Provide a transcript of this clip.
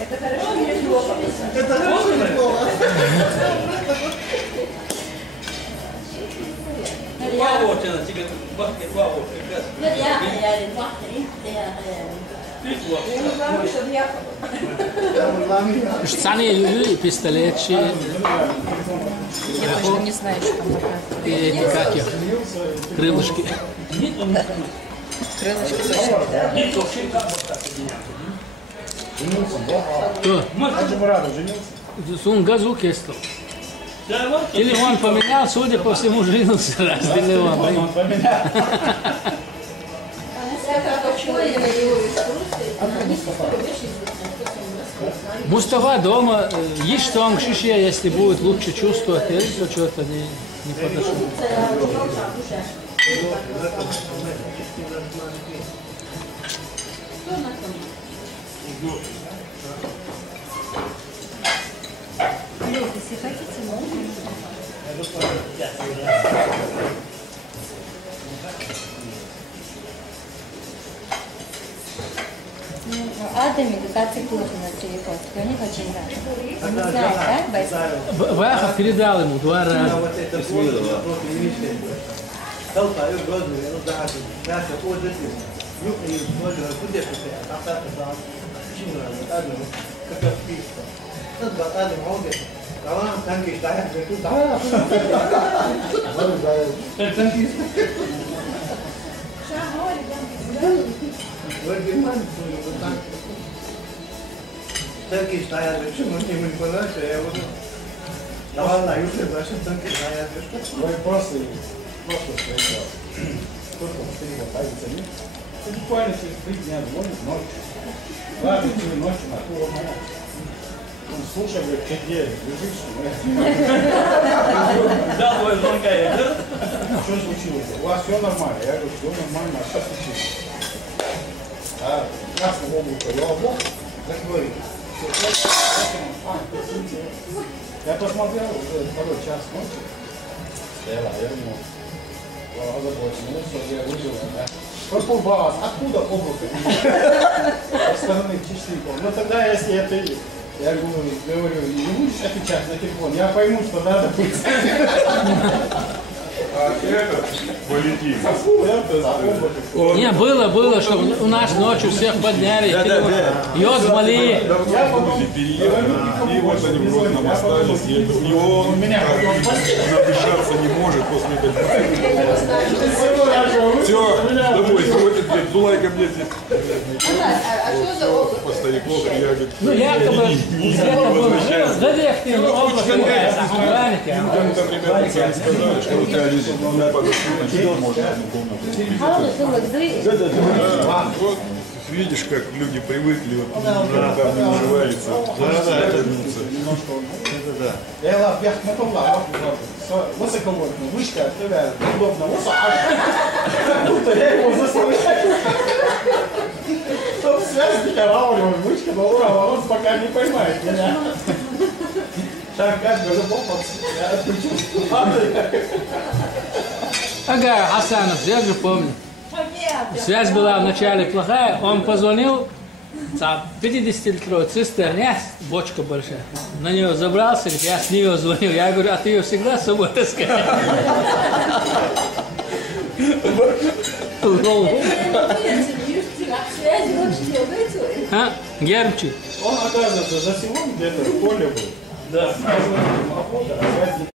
Это хорошо или плохо? Это хорошо или плохо? Штаны и пистолетчи. Я точно не знаю, что там такое. И эти, как их, крылышки. Крылышки точно. Женился, да? Кто? Аджимурадов женился? Он газу кестал. Или он поменял, судя по всему, женился раз. Или он. Он поменял. Мустафа дома, есть что он шише, если будет лучше чувствовать, то что-то не подошло. Если хотите, можно. Адами датацию тоже на телефон. У них очень рано. Он не знает, да, Байса? Ваха передал ему 2 раза. Turkish tire şu mümkün falan şey ya bu. Davalla yürüyor başın Turkish tire. Ну и просто встречал. Сколько быстрее мотается, нет? Это буквально через 3 дня звонит ночью. Ладно, тебе ночью на ту ночь. Он слушай, говорит, ты где? Лежишь? Да, твой звонка я. Что случилось? У вас все нормально? Я говорю, все нормально, а что случилось? А красного облака я облак, закрой. Я посмотрел, уже 2 час ночи. Стояла, я думал, озабоченный, что я выжил. Пропал, откуда облако? Со стороны частинки. Ну тогда, если это я говорю, не будешь отвечать на телефон, я пойму, что надо быть. А это полетит. Не, было, что у нас ночью всех подняли. Йод Мали. И вот они просто нам остались. И он надышаться не может после этого. Все, домой, сегодня Зулайка мне здесь. По стариков, я говорю, Ну, якобы, задехтым облаком, там ребята сами сказали, что вот я здесь подошли, можно одну комнату. Вот видишь, как люди привыкли, вот там не уживается. Я вверх на высоковольтную, вышка открывает, удобно, будто я его заставляю. Чтоб связь не карауливал, вышка на ура, а он пока не поймает меня. Шаг 5, по-любому, я отключил. Ага, Хасанов, я же помню. Связь была вначале плохая, он позвонил, 50-литровая цистерня, бочка большая, на нее забрался, я с нее звонил, я говорю, а ты ее всегда с собой таскаешь? А, Гермчик. Он, оказывается, за селом где-то в поле был. Да.